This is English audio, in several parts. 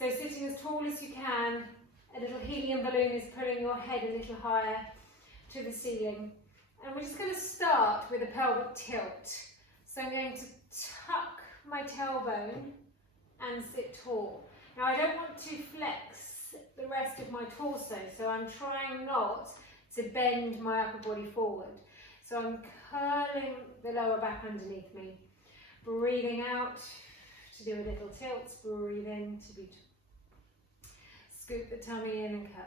So sitting as tall as you can, a little helium balloon is pulling your head a little higher to the ceiling. And we're just going to start with a pelvic tilt. So I'm going to tuck my tailbone and sit tall. Now I don't want to flex the rest of my torso, so I'm trying not to bend my upper body forward. So I'm curling the lower back underneath me. Breathing out to do a little tilt, breathe in to be scoop the tummy in and curl.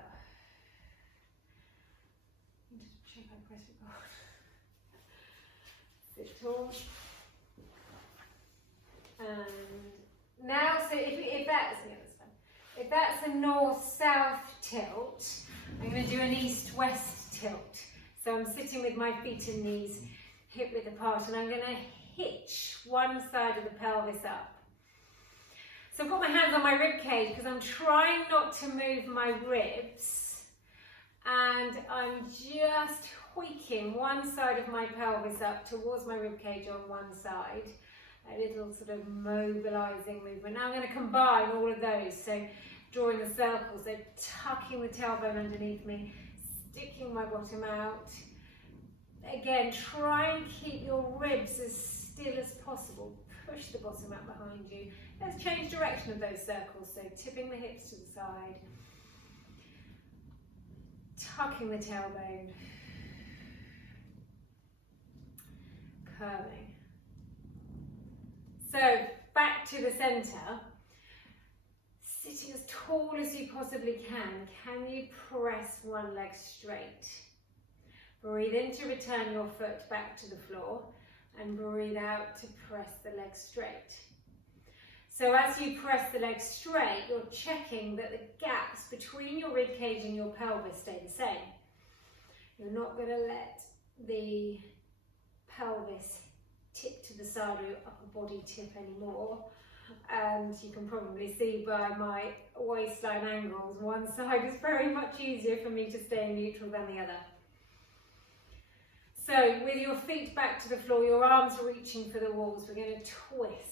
Just check I press record. Sit tall. And now, so if that's a north-south tilt, I'm going to do an east-west tilt. So I'm sitting with my feet and knees hip width apart, and I'm going to hitch one side of the pelvis up. So I've got my hands on my rib cage because I'm trying not to move my ribs, and I'm just hoiking one side of my pelvis up towards my rib cage on one side. A little sort of mobilizing movement. Now I'm going to combine all of those. So drawing a circle, so tucking the tailbone underneath me, sticking my bottom out. Again, try and keep your ribs as still as possible. Push the bottom out behind you. Let's change direction of those circles. So tipping the hips to the side, tucking the tailbone, curling. So back to the centre, sitting as tall as you possibly can. Can you press one leg straight? Breathe in to return your foot back to the floor, and breathe out to press the leg straight. So as you press the leg straight, you're checking that the gaps between your rib cage and your pelvis stay the same. You're not going to let the pelvis tip to the side of your upper body tip anymore. And you can probably see by my waistline angles, one side is very much easier for me to stay in neutral than the other. So with your feet back to the floor, your arms reaching for the walls, we're going to twist.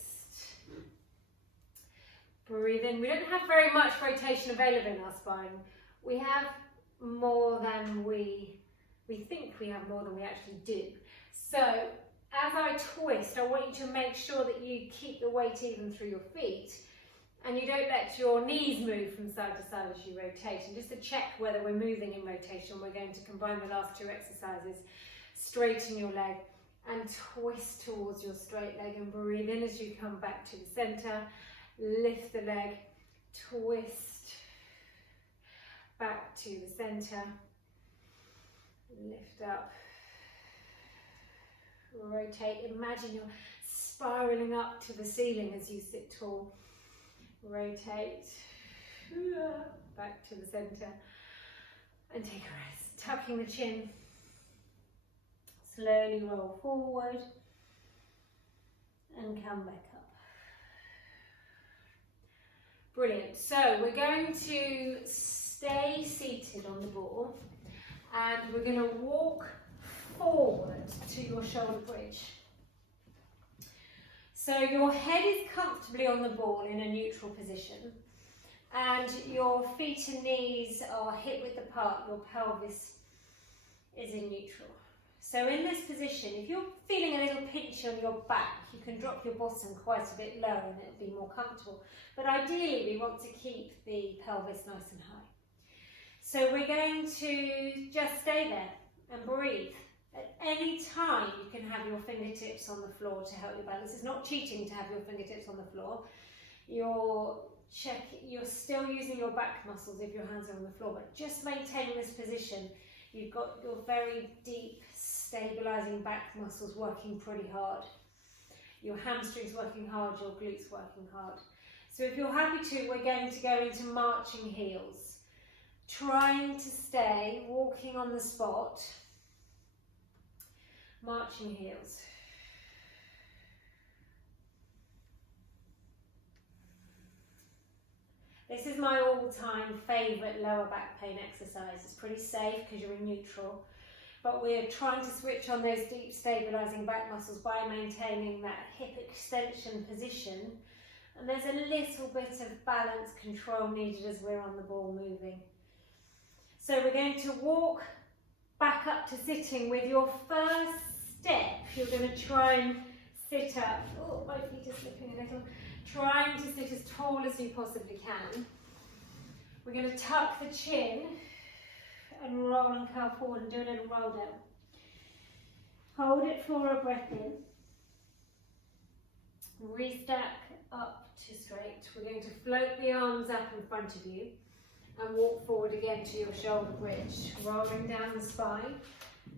Breathe in. We don't have very much rotation available in our spine. We have more than we think we have more than we actually do. So as I twist, I want you to make sure that you keep the weight even through your feet, and you don't let your knees move from side to side as you rotate. And just to check whether we're moving in rotation, we're going to combine the last two exercises. Straighten your leg and twist towards your straight leg, and breathe in as you come back to the centre. Lift the leg, twist back to the centre, lift up. Rotate. Imagine you're spiraling up to the ceiling as you sit tall. Rotate back to the center and take a rest. Tucking the chin. Slowly roll forward and come back up. Brilliant. So we're going to stay seated on the ball, and we're going to walk forward to your shoulder bridge. So your head is comfortably on the ball in a neutral position, and your feet and knees are hip width apart, your pelvis is in neutral. So in this position, if you're feeling a little pinch on your back, you can drop your bottom quite a bit lower and it'll be more comfortable. But ideally we want to keep the pelvis nice and high. So we're going to just stay there and breathe. At any time you can have your fingertips on the floor to help you balance. It's not cheating to have your fingertips on the floor. You're still using your back muscles if your hands are on the floor, but just maintaining this position. You've got your very deep stabilizing back muscles working pretty hard. Your hamstrings working hard, your glutes working hard. So if you're happy to, we're going to go into marching heels. Trying to stay, walking on the spot. Marching heels. This is my all-time favourite lower back pain exercise. It's pretty safe because you're in neutral, but we're trying to switch on those deep stabilising back muscles by maintaining that hip extension position And there's a little bit of balance control needed as we're on the ball moving. So we're going to walk back up to sitting. With your first step, you're going to try and sit up. Oh, my feet are slipping a little. Trying to sit as tall as you possibly can. We're going to tuck the chin and roll and curl forward and do a little roll down. Hold it for a breath in. Restack up to straight. We're going to float the arms up in front of you and walk forward again to your shoulder bridge, rolling down the spine.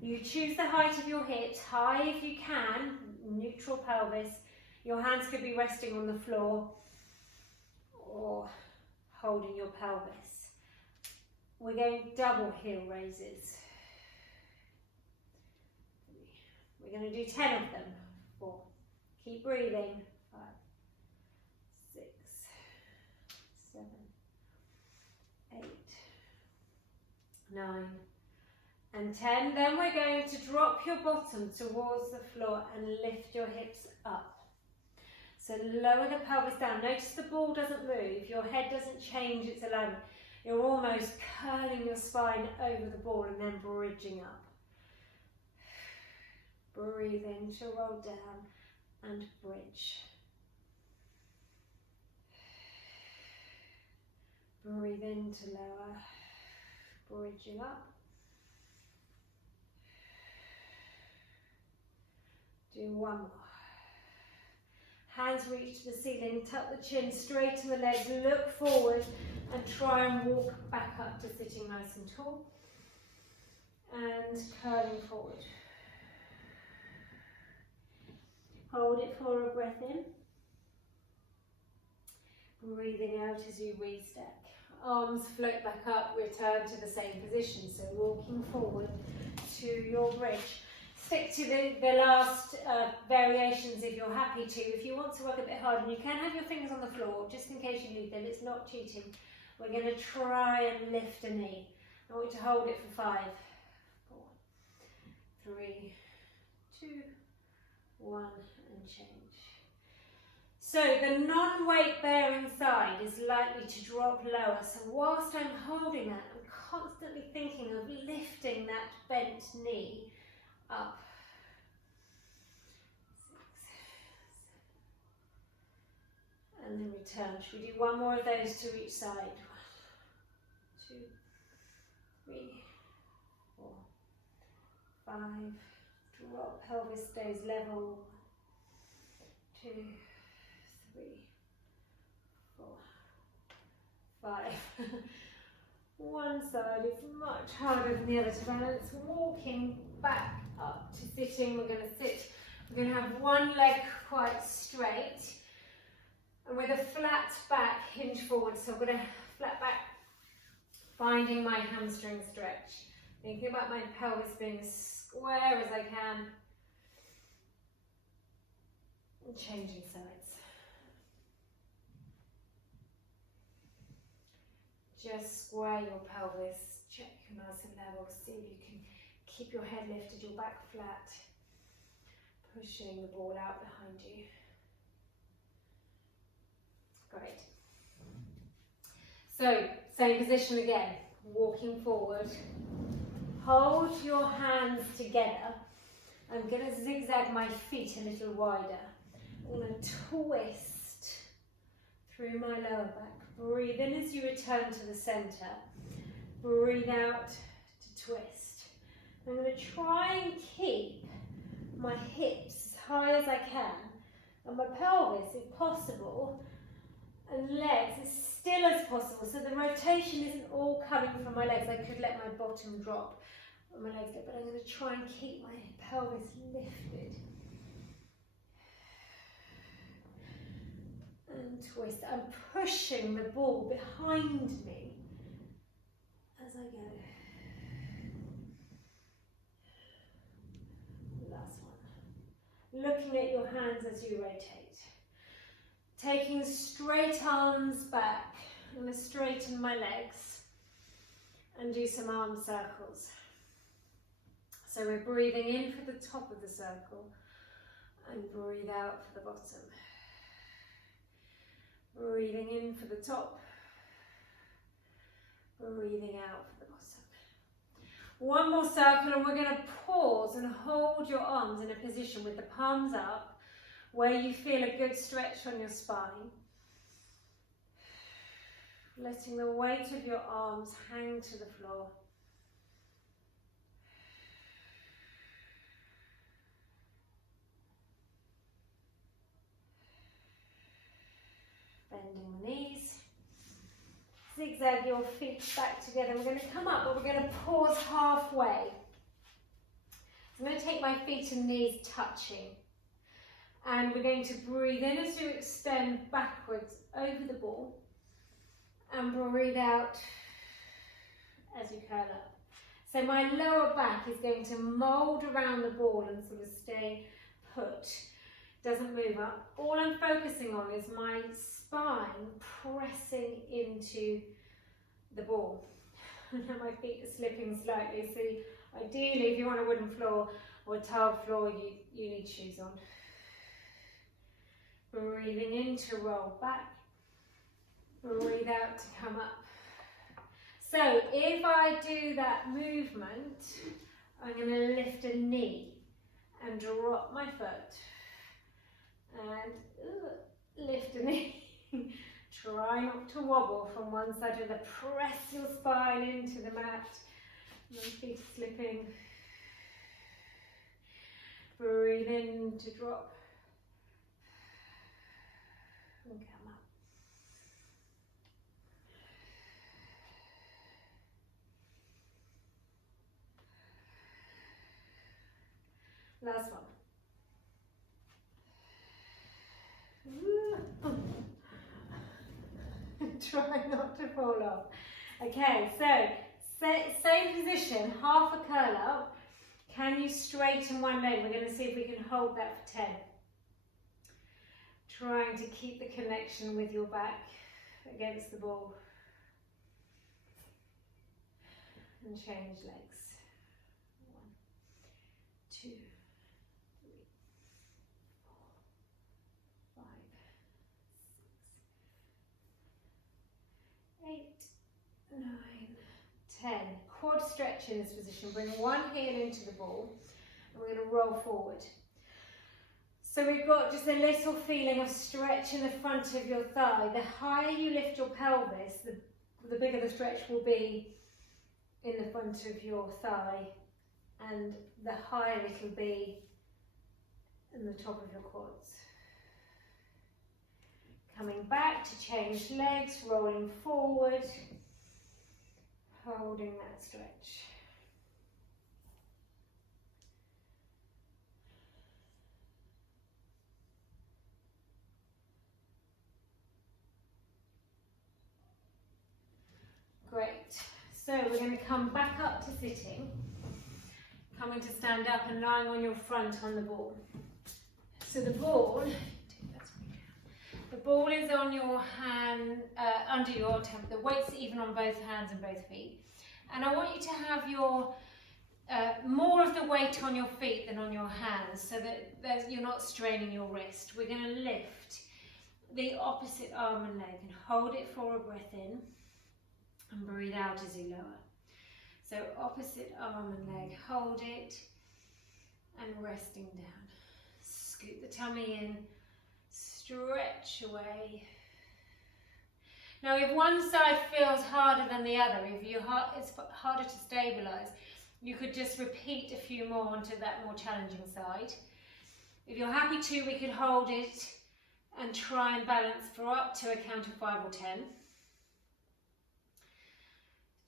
You choose the height of your hips, high if you can, neutral pelvis. Your hands could be resting on the floor or holding your pelvis. We're going double heel raises. We're going to do 10 of them. 4. Keep breathing. 5, 6, 7, 8, 9, and 10. Then we're going to drop your bottom towards the floor and lift your hips up. So lower the pelvis down. Notice the ball doesn't move. Your head doesn't change its alignment. You're almost curling your spine over the ball and then bridging up. Breathe in to roll down and bridge. Breathe in to lower, bridging up. Do one more. Hands reach to the ceiling, tuck the chin, straighten the legs, look forward and try and walk back up to sitting nice and tall. And curling forward. Hold it for a breath in. Breathing out as you restack. Arms float back up, return to the same position. So walking forward to your bridge. Stick to the last variations if you're happy to. If you want to work a bit harder, you can have your fingers on the floor, just in case you need them. It's not cheating. We're going to try and lift a knee. I want you to hold it for 5, 4, 3, 2, 1, and change. So the non-weight bearing side is likely to drop lower. So whilst I'm holding that, I'm constantly thinking of lifting that bent knee up. 6, 7, and then return. Should we do one more of those to each side? 1, 2, 3, 4, 5. Drop, pelvis stays level. 2, 3, 4, 5. One side is much harder than the other to balance. Walking back up to sitting, we're going to sit. We're going to have one leg quite straight and with a flat back, hinge forward. So I'm going to flat back, finding my hamstring stretch. Thinking about my pelvis being as square as I can. And changing sides. Just square your pelvis, check you're nice and level, see if you can keep your head lifted, your back flat, pushing the ball out behind you. Great. So, same position again, walking forward. Hold your hands together. I'm going to zigzag my feet a little wider. I'm going to twist through my lower back. Breathe in as you return to the centre. Breathe out to twist. I'm going to try and keep my hips as high as I can and my pelvis, if possible, and legs as still as possible. So the rotation isn't all coming from my legs. I could let my bottom drop on my legs, but I'm going to try and keep my pelvis lifted. And twist. I'm pushing the ball behind me as I go. Last one. Looking at your hands as you rotate. Taking straight arms back. I'm going to straighten my legs and do some arm circles. So we're breathing in for the top of the circle and breathe out for the bottom. Breathing in for the top. Breathing out for the bottom. One more circle, and we're going to pause and hold your arms in a position with the palms up where you feel a good stretch on your spine. Letting the weight of your arms hang to the floor. Bending the knees. Zigzag your feet back together. We're going to come up, but we're going to pause halfway. So I'm going to take my feet and knees touching. And we're going to breathe in as you extend backwards over the ball. And breathe out as you curl up. So my lower back is going to mould around the ball and sort of stay put. Doesn't move up. All I'm focusing on is my spine pressing into the ball. Now my feet are slipping slightly, so ideally if you're on a wooden floor or a tiled floor, you need shoes on. Breathing in to roll back. Breathe out to come up. So if I do that movement, I'm going to lift a knee and drop my foot. And lift a knee. Try not to wobble from one side to the other. Press your spine into the mat. My feet are slipping. Breathe in to drop. And come up. Last one. Try not to fall off. Okay, so same position, half a curl up. Can you straighten one leg? We're going to see if we can hold that for 10. Trying to keep the connection with your back against the ball. And change legs. 1, 2, 3, 4, 5, 6, 8, 9, 10. Quad stretch in this position. Bring one heel into the ball and we're going to roll forward. So we've got just a little feeling of stretch in the front of your thigh. The higher you lift your pelvis, the bigger the stretch will be in the front of your thigh, and the higher it will be in the top of your quads. Coming back to change legs, rolling forward, holding that stretch. Great. So we're going to come back up to sitting, coming to stand up and lying on your front on the ball. So the ball is on your hand, under your temple. The weight's even on both hands and both feet. And I want you to have your more of the weight on your feet than on your hands, so that you're not straining your wrist. We're going to lift the opposite arm and leg and hold it for a breath in. And breathe out as you lower. So opposite arm and leg, hold it and resting down. Scoot the tummy in, stretch away. Now if one side feels harder than the other, if it's harder to stabilise, you could just repeat a few more onto that more challenging side. If you're happy to, we could hold it and try and balance for up to a count of 5 or 10.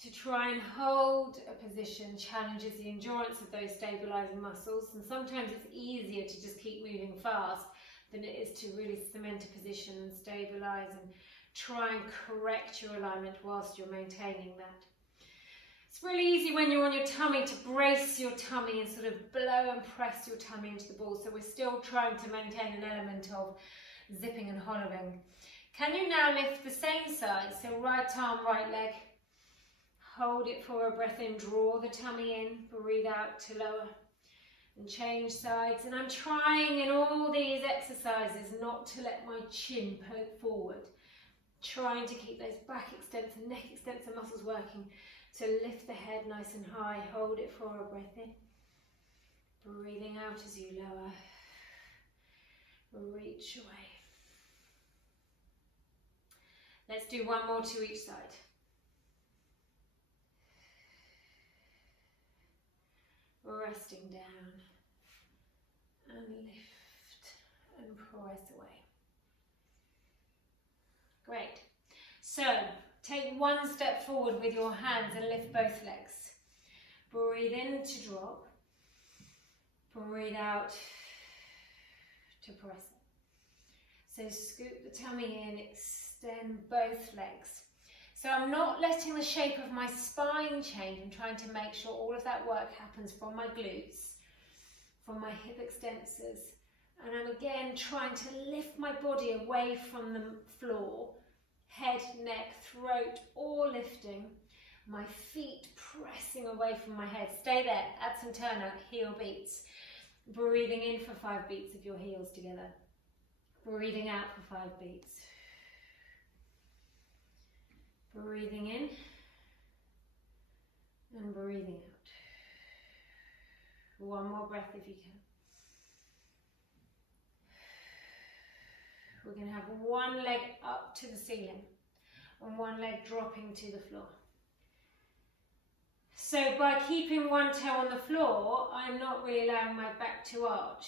To try and hold a position challenges the endurance of those stabilising muscles, and sometimes it's easier to just keep moving fast than it is to really cement a position and stabilise and try and correct your alignment whilst you're maintaining that. It's really easy when you're on your tummy to brace your tummy and sort of blow and press your tummy into the ball, so we're still trying to maintain an element of zipping and hollowing. Can you now lift the same side, so right arm, right leg, hold it for a breath in, draw the tummy in, breathe out to lower, and change sides. And I'm trying in all these exercises not to let my chin poke forward, Trying to keep those back extensor, neck extensor muscles working. So lift the head nice and high, hold it for a breath in. Breathing out as you lower. Reach away. Let's do one more to each side. Resting down and lift and press away. Great. So take one step forward with your hands and lift both legs. Breathe in to drop. Breathe out to press it. So scoop the tummy in, extend both legs. So I'm not letting the shape of my spine change. I'm trying to make sure all of that work happens from my glutes, from my hip extensors. And I'm again trying to lift my body away from the floor. Head, neck, throat, all lifting. My feet pressing away from my head. Stay there, add some turnout, heel beats. Breathing in for 5 beats of your heels together. Breathing out for 5 beats. Breathing in and breathing out. One more breath if you can. We're going to have one leg up to the ceiling and one leg dropping to the floor. So by keeping one toe on the floor, I'm not really allowing my back to arch.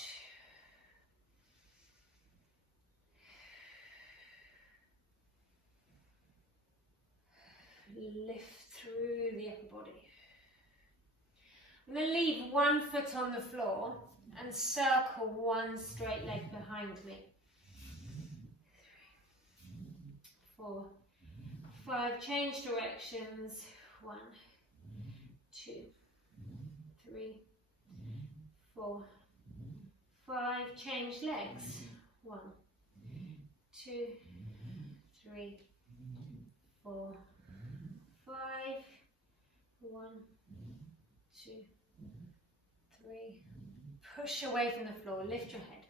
Lift through the upper body. I'm going to leave one foot on the floor and circle one straight leg behind me. 3, 4, 5, change directions. 1, 2, 3, 4, 5, change legs. 1, 2, 3, 4, 5, 1, 2, 3. Push away from the floor, lift your head.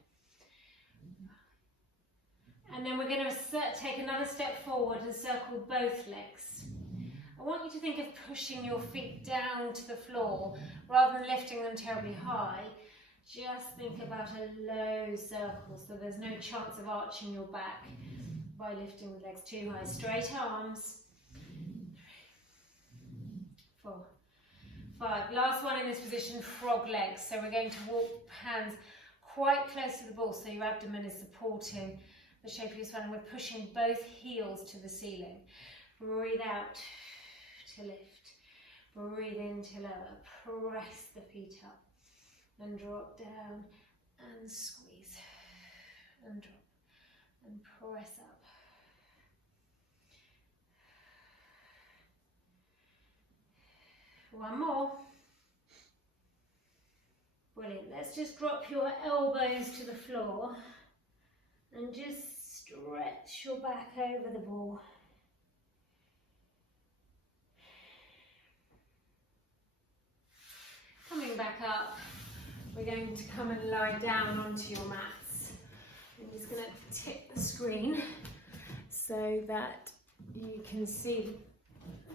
And then we're going to take another step forward and circle both legs. I want you to think of pushing your feet down to the floor rather than lifting them terribly high. Just think about a low circle so there's no chance of arching your back by lifting the legs too high. Straight arms. 4, 5. Last one in this position, frog legs. So we're going to walk hands quite close to the ball so your abdomen is supporting the shape of your spine. And we're pushing both heels to the ceiling. Breathe out to lift. Breathe in to lower. Press the feet up and drop down and squeeze and drop and press up. One more. Brilliant. Let's just drop your elbows to the floor and just stretch your back over the ball. Coming back up, we're going to come and lie down onto your mats. I'm just going to tip the screen so that you can see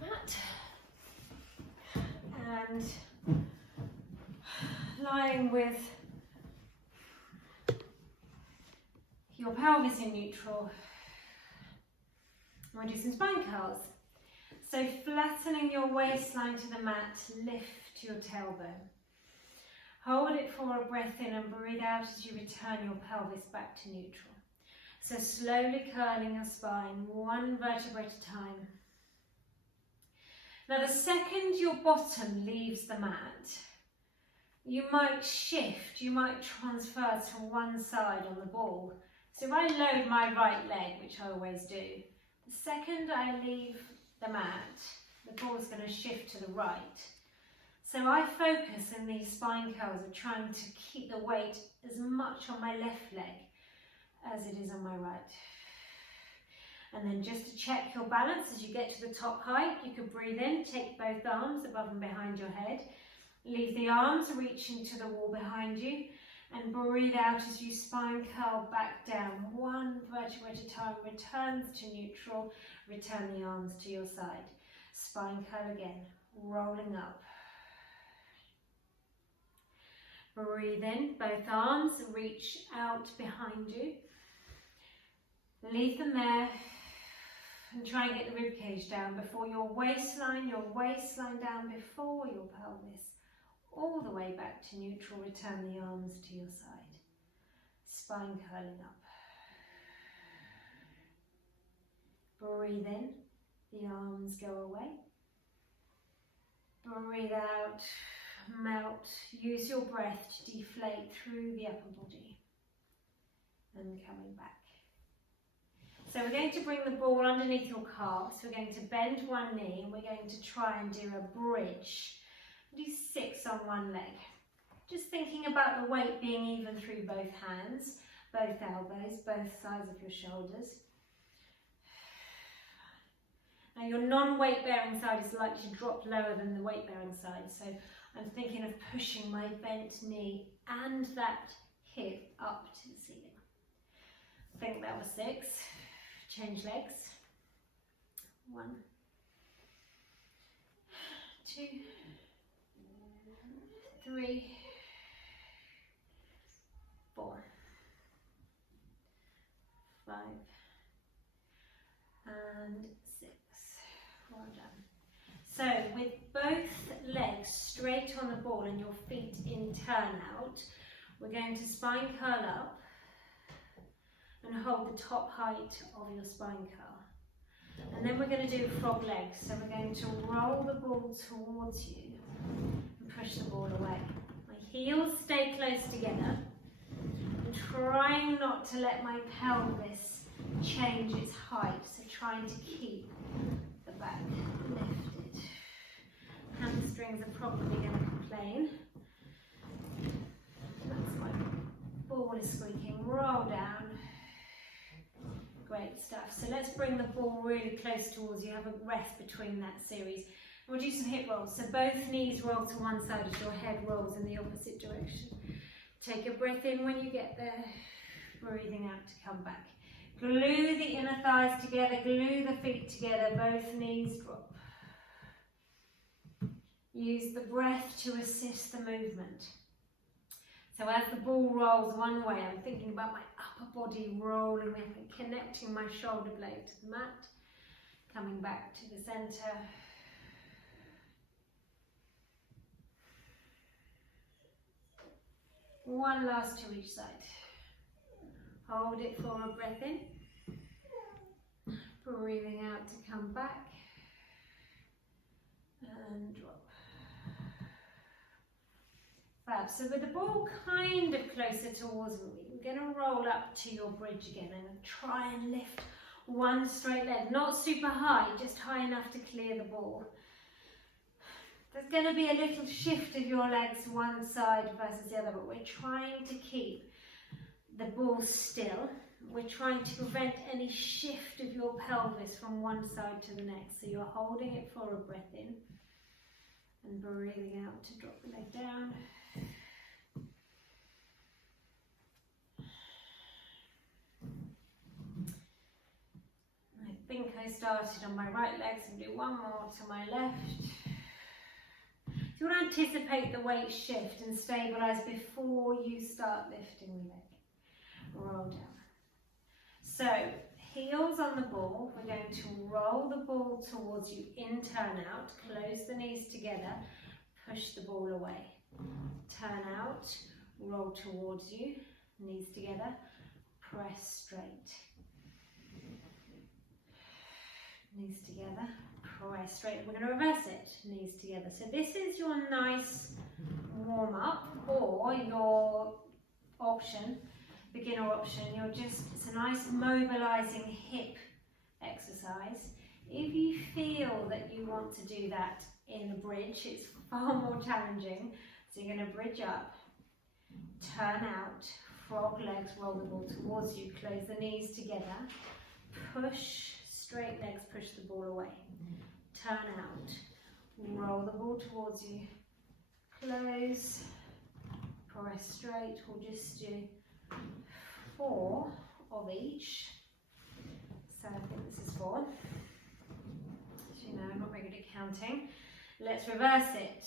that. And lying with your pelvis in neutral. We'll do some spine curls. So flattening your waistline to the mat, lift your tailbone. Hold it for a breath in and breathe out as you return your pelvis back to neutral. So slowly curling your spine, one vertebra at a time. Now the second your bottom leaves the mat, you might shift, you might transfer to one side on the ball. So if I load my right leg, which I always do, the second I leave the mat, the ball is going to shift to the right. So I focus in these spine curls of trying to keep the weight as much on my left leg as it is on my right. And then just to check your balance as you get to the top height, you could breathe in, take both arms above and behind your head. Leave the arms reaching to the wall behind you And breathe out as you spine curl back down. One vertebra at a time, returns to neutral. Return the arms to your side. Spine curl again, rolling up. Breathe in, both arms reach out behind you. Leave them there and try and get the rib cage down before your waistline down before your pelvis. All the way back to neutral, return the arms to your side. Spine curling up. Breathe in, the arms go away. Breathe out, melt. Use your breath to deflate through the upper body. And coming back. So we're going to bring the ball underneath your calves. We're going to bend one knee and we're going to try and do a bridge. Do 6 on one leg. Just thinking about the weight being even through both hands, both elbows, both sides of your shoulders. Now your non-weight bearing side is likely to drop lower than the weight bearing side, so I'm thinking of pushing my bent knee and that hip up to the ceiling. I think that was 6. Change legs. 1, 2, 3, 4, 5, and 6. Well done. So with both legs straight on the ball and your feet in turn out, we're going to spine curl up and hold the top height of your spine curl. And then we're going to do frog legs. So we're going to roll the ball towards you and push the ball away. My heels stay close together. I'm trying not to let my pelvis change its height. So trying to keep the back lifted. Hamstrings are probably going to complain. That's my ball is squeaking. Roll down. Great stuff. So let's bring the ball really close towards you. Have a rest between that series. We'll do some hip rolls. So both knees roll to one side as your head rolls in the opposite direction. Take a breath in when you get there. Breathing out to come back. Glue the inner thighs together. Glue the feet together. Both knees drop. Use the breath to assist the movement. So as the ball rolls one way, I'm thinking about my upper body rolling with and connecting my shoulder blade to the mat. Coming back to the center. One last to each side. Hold it for a breath in. Breathing out to come back. And drop. Fab. So with the ball kind of closer towards me, we're going to roll up to your bridge again and try and lift one straight leg. Not super high, just high enough to clear the ball. There's going to be a little shift of your legs one side versus the other, but we're trying to keep the ball still. We're trying to prevent any shift of your pelvis from one side to the next. So you're holding it for a breath in and breathing out to drop the leg down. I think I started on my right leg, so do one more to my left. You want to anticipate the weight shift and stabilize before you start lifting the leg. Roll down. So, heels on the ball. We're going to roll the ball towards you in turn out. Close the knees together. Push the ball away. Turn out. Roll towards you. Knees together. Press straight. Knees together. Press straight. We're going to reverse it. Knees together. So this is your nice warm up, or your option, beginner option. It's a nice mobilizing hip exercise. If you feel that you want to do that in a bridge, it's far more challenging. So you're going to bridge up, turn out, frog legs, roll the ball towards you, close the knees together, push, straight legs, push the ball away. Turn out, roll the ball towards you, close, press straight. We'll just do 4 of each. So I think this is 4. As you know, I'm not very good at counting. Let's reverse it.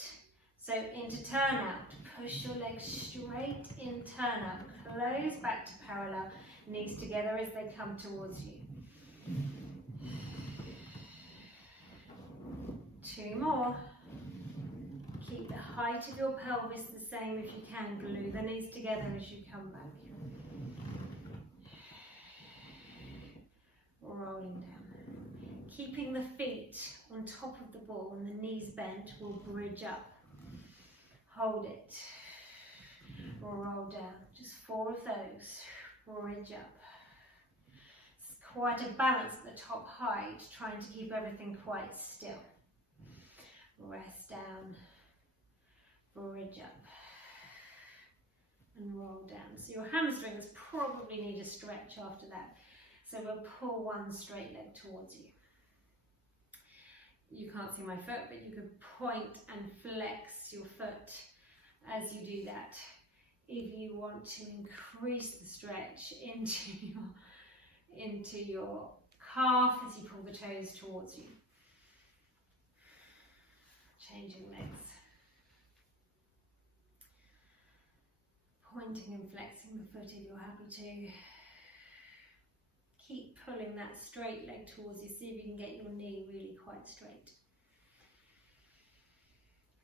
So into turn out. Push your legs straight in, turn up. Close back to parallel. Knees together as they come towards you. 2 more. Keep the height of your pelvis the same if you can. Glue the knees together as you come back. Rolling down. Keeping the feet on top of the ball and the knees bent will bridge up. Hold it. Roll down. Just 4 of those. Bridge up. It's quite a balance at the top height, trying to keep everything quite still. Rest down. Bridge up. And roll down. So your hamstrings probably need a stretch after that. So we'll pull one straight leg towards you. You can't see my foot, but you could point and flex your foot as you do that. If you want to increase the stretch into your calf as you pull the toes towards you. Changing legs. Pointing and flexing the foot if you're happy to. Keep pulling that straight leg towards you. See if you can get your knee really quite straight.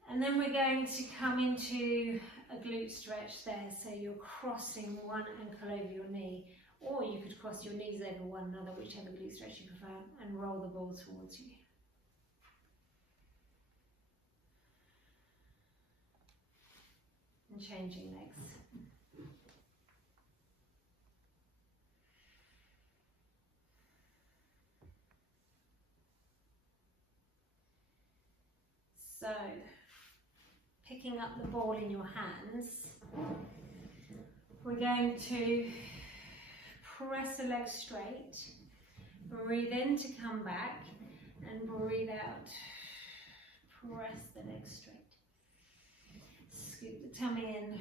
And then we're going to come into a glute stretch there. So you're crossing one ankle over your knee, or you could cross your knees over one another, whichever glute stretch you prefer, and roll the ball towards you. And changing legs. So, picking up the ball in your hands, we're going to press the legs straight, breathe in to come back, and breathe out. Press the legs straight. Scoop the tummy in,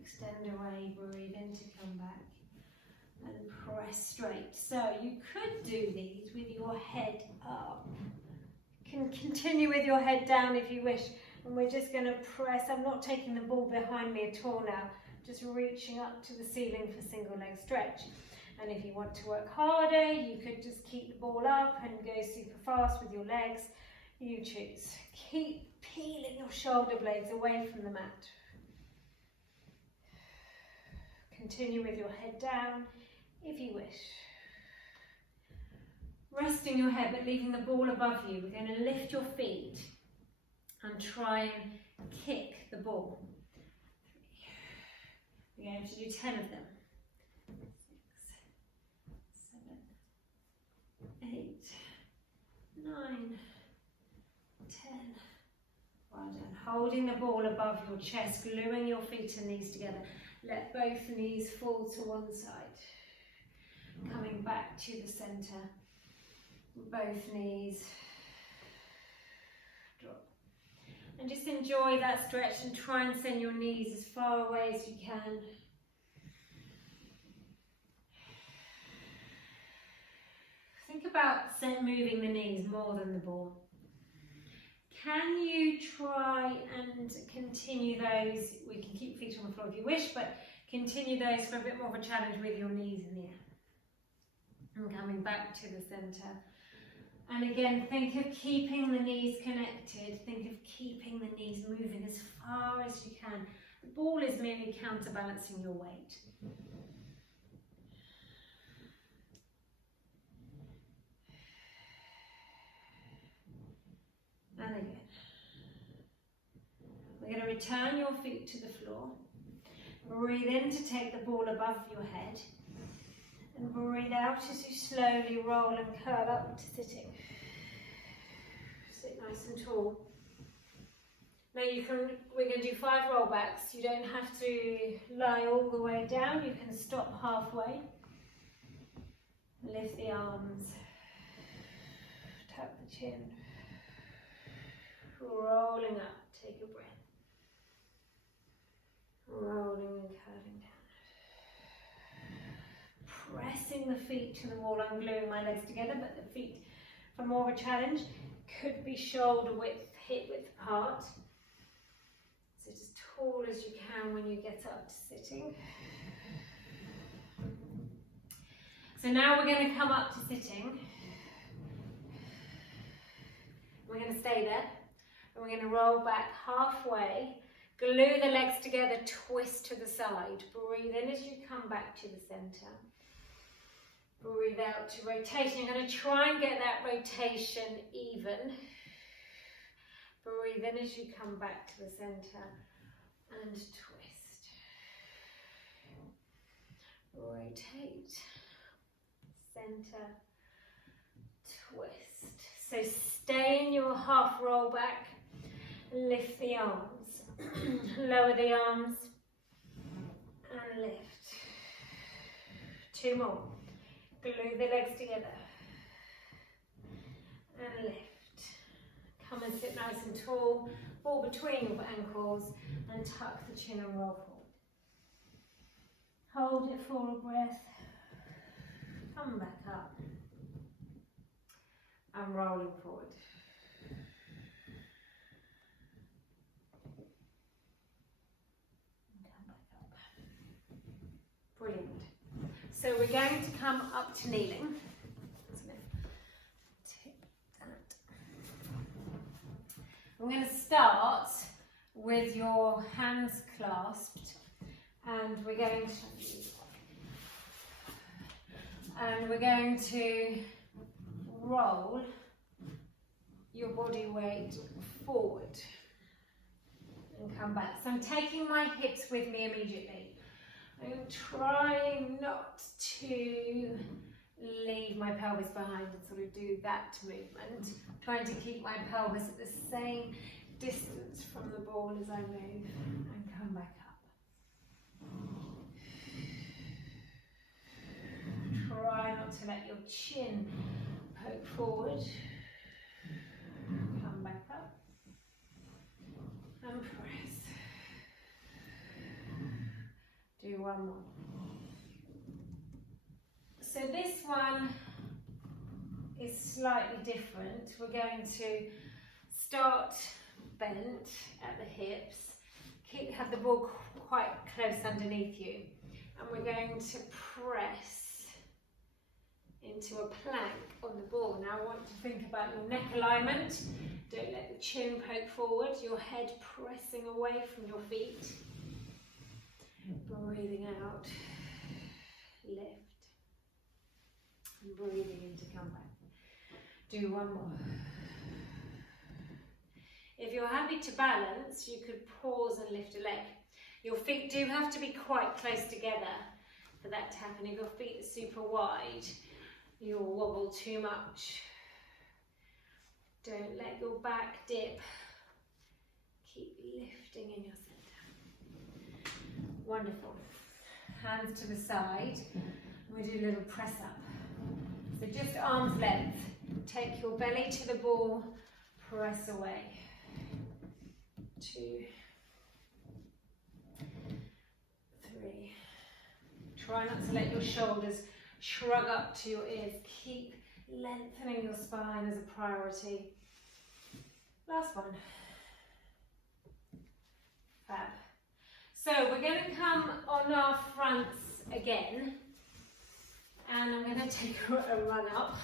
extend away, breathe in to come back, and press straight. So you could do these with your head up. Can continue with your head down if you wish, and we're just going to press. I'm not taking the ball behind me at all now, just reaching up to the ceiling for single leg stretch. And if you want to work harder, you could just keep the ball up and go super fast with your legs. You choose. Keep peeling your shoulder blades away from the mat. Continue with your head down if you wish. Resting your head but leaving the ball above you. We're going to lift your feet and try and kick the ball. We're going to do 10 of them. 6, 7, 8, 9, 10. Well done. Holding the ball above your chest, gluing your feet and knees together. Let both knees fall to one side. Coming back to the centre. Both knees drop. And just enjoy that stretch and try and send your knees as far away as you can. Think about moving the knees more than the ball. Can you try and continue those? We can keep feet on the floor if you wish, but continue those for a bit more of a challenge with your knees in the air. And coming back to the centre. And again, think of keeping the knees connected. Think of keeping the knees moving as far as you can. The ball is merely counterbalancing your weight. And again. We're going to return your feet to the floor. Breathe in to take the ball above your head. And breathe out as you slowly roll and curl up to sitting. Sit nice and tall. Now we're going to do 5 rollbacks. You don't have to lie all the way down. You can stop halfway. Lift the arms. Tap the chin. Rolling up. Take a breath. Rolling and curling down. Pressing the feet to the wall. I'm gluing my legs together, but the feet, for more of a challenge, could be shoulder width, hip width apart. Sit as tall as you can when you get up to sitting. So now we're going to come up to sitting. We're going to stay there. And we're going to roll back halfway. Glue the legs together, twist to the side. Breathe in as you come back to the centre. Breathe out to rotation. You're going to try and get that rotation even. Breathe in as you come back to the centre and twist. Rotate. Centre. Twist. So stay in your half roll back. Lift the arms. Lower the arms. And lift. 2 more. Glue the legs together. And lift. Come and sit nice and tall, ball between your ankles, and tuck the chin and roll forward. Hold it for a breath. Come back up. And rolling forward. And come back up. Brilliant. So we're going to come up to kneeling. I'm going to start with your hands clasped, and we're going to roll your body weight forward and come back. So I'm taking my hips with me immediately. I'm trying not to leave my pelvis behind and sort of do that movement. I'm trying to keep my pelvis at the same distance from the ball as I move and come back up. Try not to let your chin poke forward. Come back up and press. Do one more. So this one is slightly different. We're going to start bent at the hips, have the ball quite close underneath you, and we're going to press into a plank on the ball. Now I want you to think about your neck alignment. Don't let the chin poke forward, your head pressing away from your feet. Breathing out, lift. Breathing in to come back. Do one more. If you're happy to balance, you could pause and lift a leg. Your feet do have to be quite close together for that to happen. If your feet are super wide, you'll wobble too much. Don't let your back dip. Keep lifting in your centre. Wonderful. Hands to the side. We do a little press up. So just arm's length. Take your belly to the ball, press away. 2, 3. Try not to let your shoulders shrug up to your ears. Keep lengthening your spine as a priority. Last one. Fab. So we're going to come on our fronts again. And I'm going to take a run up.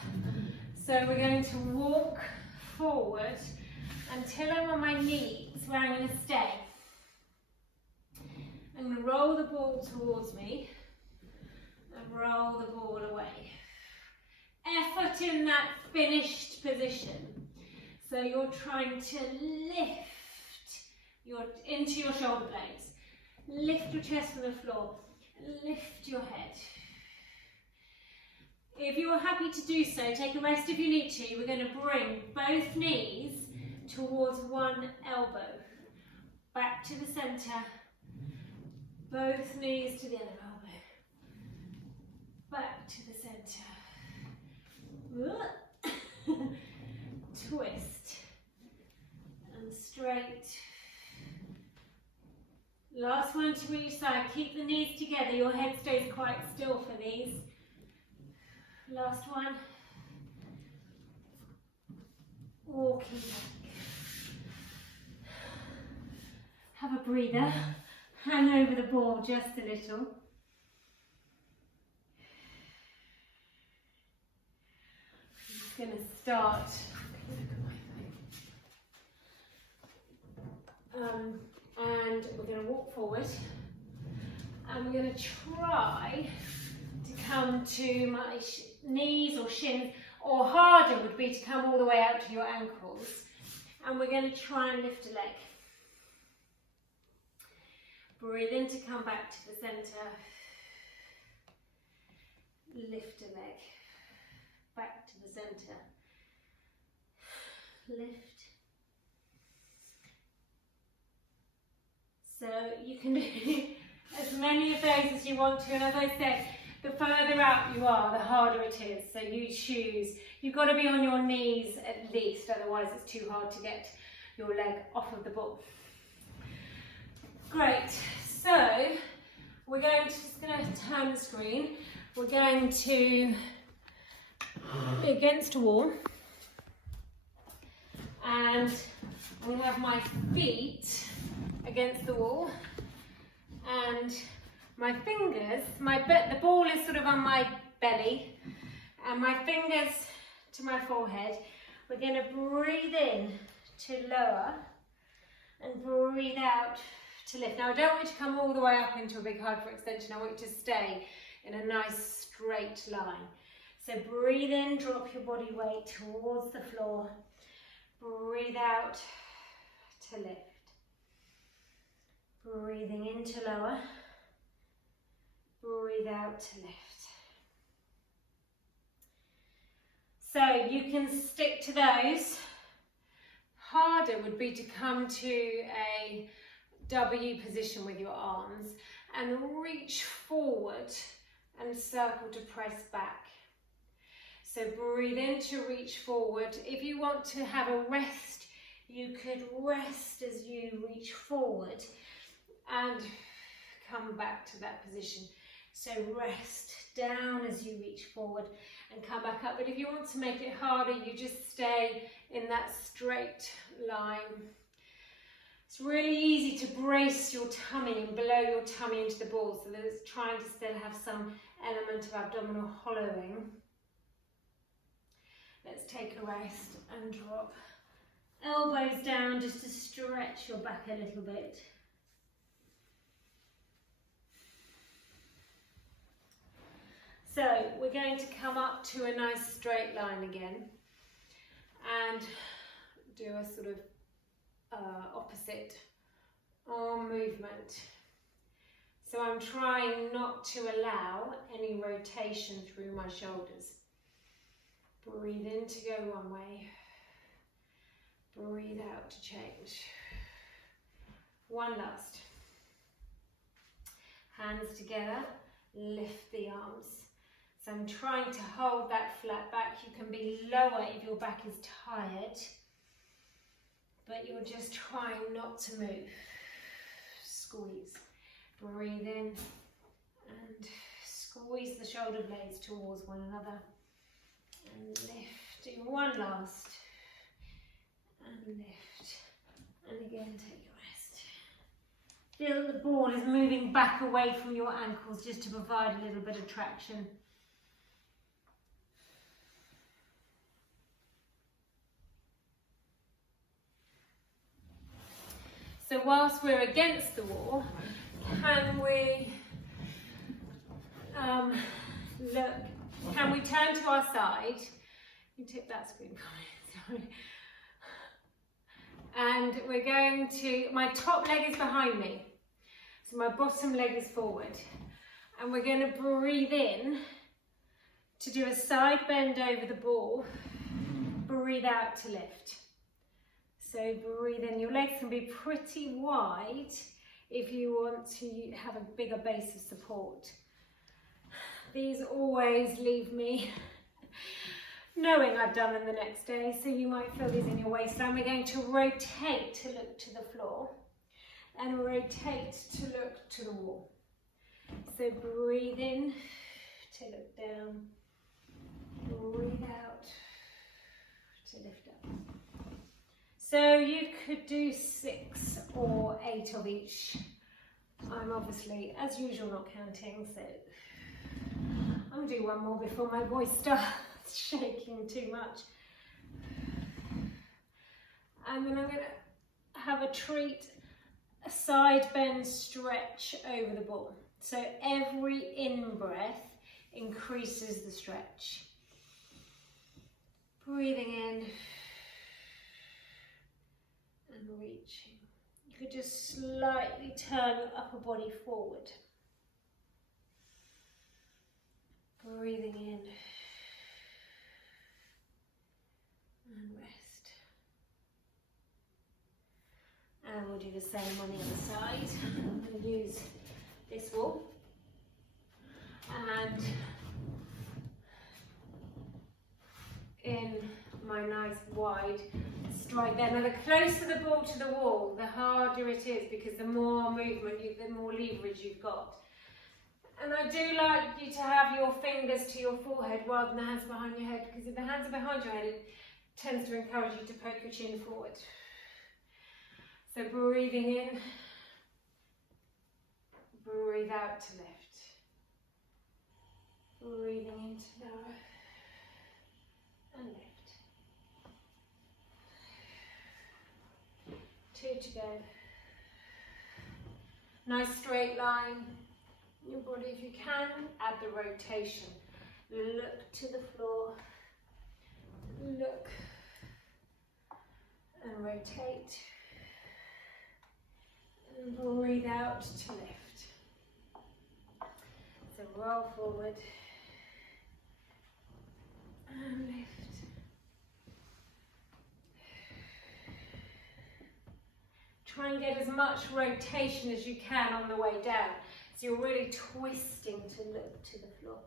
So we're going to walk forward until I'm on my knees, where I'm going to stay. I'm going to roll the ball towards me and roll the ball away. Effort in that finished position. So you're trying to lift into your shoulder blades. Lift your chest from the floor. Lift your head. If you're happy to do so, take a rest if you need to. We're going to bring both knees towards one elbow. Back to the centre. Both knees to the other elbow. Back to the centre. Twist. And straight. Last one to each side. Keep the knees together. Your head stays quite still for these. Last one. Walking back. Have a breather. Hang over the ball just a little. I'm just going to start. And we're going to walk forward. And we're going to try to come to my knees or shins, or harder would be to come all the way out to your ankles. And we're going to try and lift a leg. Breathe in to come back to the centre. Lift a leg. Back to the centre. Lift. So you can do as many of those as you want to, and as I said, the further out you are, the harder it is. So you choose. You've got to be on your knees at least, otherwise it's too hard to get your leg off of the ball. Great. So we're just going to turn the screen. We're going to be against a wall, and I'm going to have my feet against the wall, and my fingers, the ball is sort of on my belly, and my fingers to my forehead. We're going to breathe in to lower and breathe out to lift. Now I don't want you to come all the way up into a big hug for extension. I want you to stay in a nice straight line. So breathe in, drop your body weight towards the floor. Breathe out to lift. Breathing in to lower. Breathe out to lift. So you can stick to those. Harder would be to come to a W position with your arms and reach forward and circle to press back. So breathe in to reach forward. If you want to have a rest, you could rest as you reach forward and come back to that position. So rest down as you reach forward and come back up. But if you want to make it harder, you just stay in that straight line. It's really easy to brace your tummy and blow your tummy into the ball, so that it's trying to still have some element of abdominal hollowing. Let's take a rest and drop elbows down just to stretch your back a little bit. So we're going to come up to a nice straight line again and do a sort of opposite arm movement. So I'm trying not to allow any rotation through my shoulders. Breathe in to go one way. Breathe out to change. One last. Hands together, lift the arms. So I'm trying to hold that flat back. You can be lower if your back is tired, but you're just trying not to move. Squeeze. Breathe in and squeeze the shoulder blades towards one another. And lift. Do one last. And lift. And again, take a rest. Feel that the ball is moving back away from your ankles just to provide a little bit of traction. So whilst we're against the wall, can we turn to our side? You take that screen from me, sorry. And we're going to, my top leg is behind me, so my bottom leg is forward. And we're going to breathe in to do a side bend over the ball, breathe out to lift. So breathe in, your legs can be pretty wide if you want to have a bigger base of support. These always leave me knowing I've done them the next day, so you might feel these in your waistline. We're going to rotate to look to the floor. and rotate to look to the wall. So breathe in to look down, breathe out to lift up. So you could do 6 or 8 of each. I'm obviously, as usual, not counting, so I'm going to do one more before my voice starts shaking too much. And then I'm going to have a treat, a side bend stretch over the ball. So every in-breath increases the stretch. Breathing in and reaching. You could just slightly turn your upper body forward. Breathing in and rest. And we'll do the same on the other side. I'm going to use this wall and in my nice wide stride there. Now the closer the ball to the wall, the harder it is, because the more movement, the more leverage you've got. And I do like you to have your fingers to your forehead rather than the hands behind your head, because if the hands are behind your head, it tends to encourage you to poke your chin forward. So breathing in, breathe out to lift. Breathing in to lower and lift. 2 to go. Nice straight line. Your body, if you can, add the rotation. Look to the floor. Look and rotate. And breathe out to lift. So roll forward and lift. Try and get as much rotation as you can on the way down. So you're really twisting to look to the floor.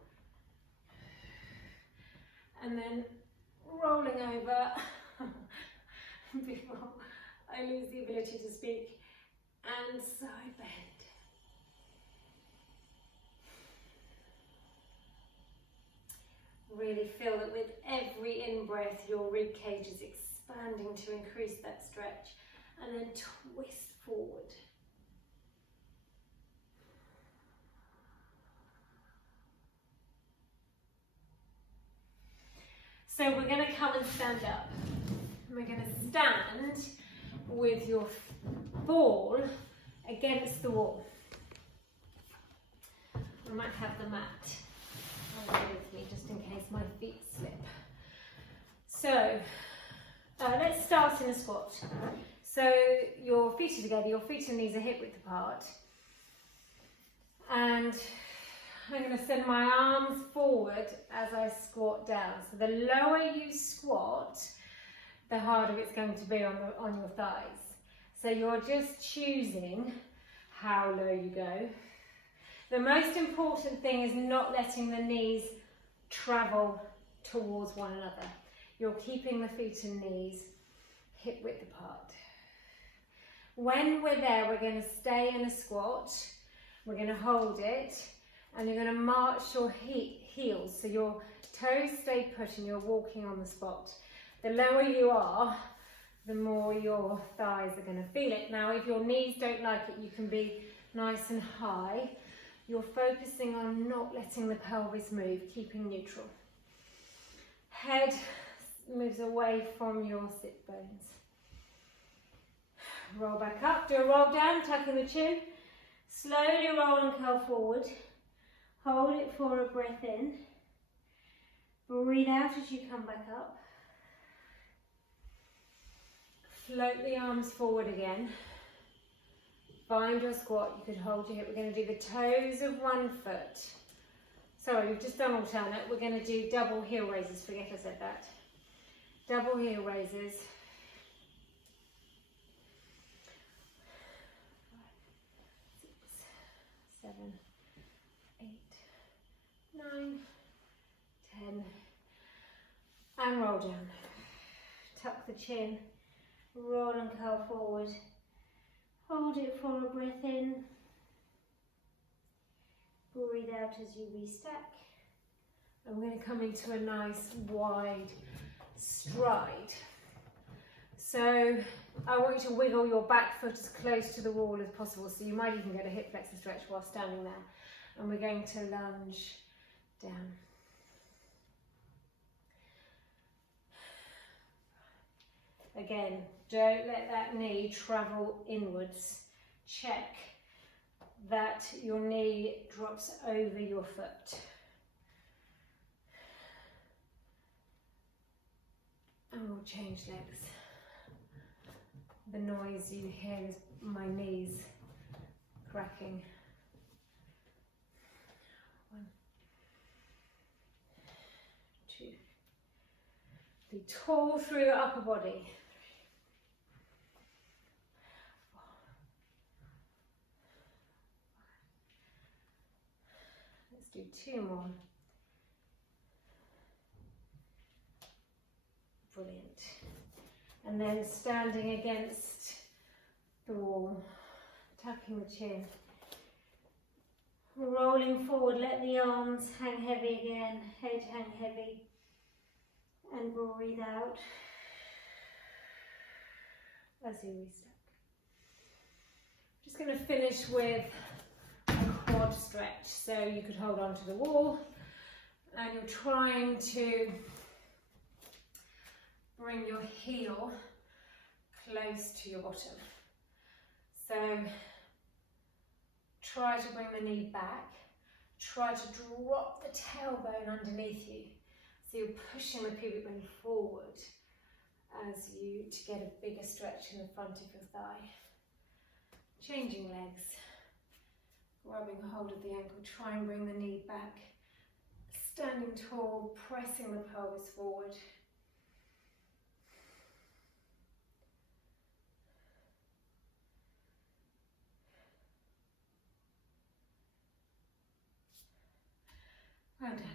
And then rolling over before I lose the ability to speak. And side bend. Really feel that with every in-breath, your rib cage is expanding to increase that stretch. And then twist forward. So we're going to come and stand up. And we're going to stand with your ball against the wall. I might have the mat with me just in case my feet slip. So let's start in a squat. So your feet are together, your feet and knees are hip width apart. And I'm going to send my arms forward as I squat down. So the lower you squat, the harder it's going to be on your thighs. So you're just choosing how low you go. The most important thing is not letting the knees travel towards one another. You're keeping the feet and knees hip width apart. When we're there, we're going to stay in a squat. We're going to hold it, and you're going to march your heels so your toes stay put and you're walking on the spot. The lower you are, the more your thighs are going to feel it. Now, if your knees don't like it, you can be nice and high. You're focusing on not letting the pelvis move, keeping neutral. Head moves away from your sit bones. Roll back up, do a roll down, tucking the chin. Slowly roll and curl forward. Hold it for a breath in. Breathe out as you come back up. Float the arms forward again. Find your squat, you could hold your hip. We're going to do the toes of one foot. Sorry, we've just done alternate. We're going to do double heel raises, forget I said that. Double heel raises. 7, 8, 9, 10, and roll down. Tuck the chin, roll and curl forward. Hold it for a breath in. Breathe out as you restack. And we're going to come into a nice wide stride. So I want you to wiggle your back foot as close to the wall as possible. So you might even get a hip flexor stretch while standing there. And we're going to lunge down. Again, don't let that knee travel inwards. Check that your knee drops over your foot. And we'll change legs. The noise you hear is my knees cracking. 1, 2. Be tall through your upper body. 3, 4. Let's do 2 more. Brilliant. And then standing against the wall, tucking the chin. Rolling forward, let the arms hang heavy again, head hang heavy. And breathe out as you restep. Just going to finish with a quad stretch. So you could hold on to the wall and you're trying to bring your heel close to your bottom. So try to bring the knee back. Try to drop the tailbone underneath you. So you're pushing the pubic bone forward as you to get a bigger stretch in the front of your thigh. Changing legs. Grabbing hold of the ankle. Try and bring the knee back. Standing tall, pressing the pelvis forward. And down.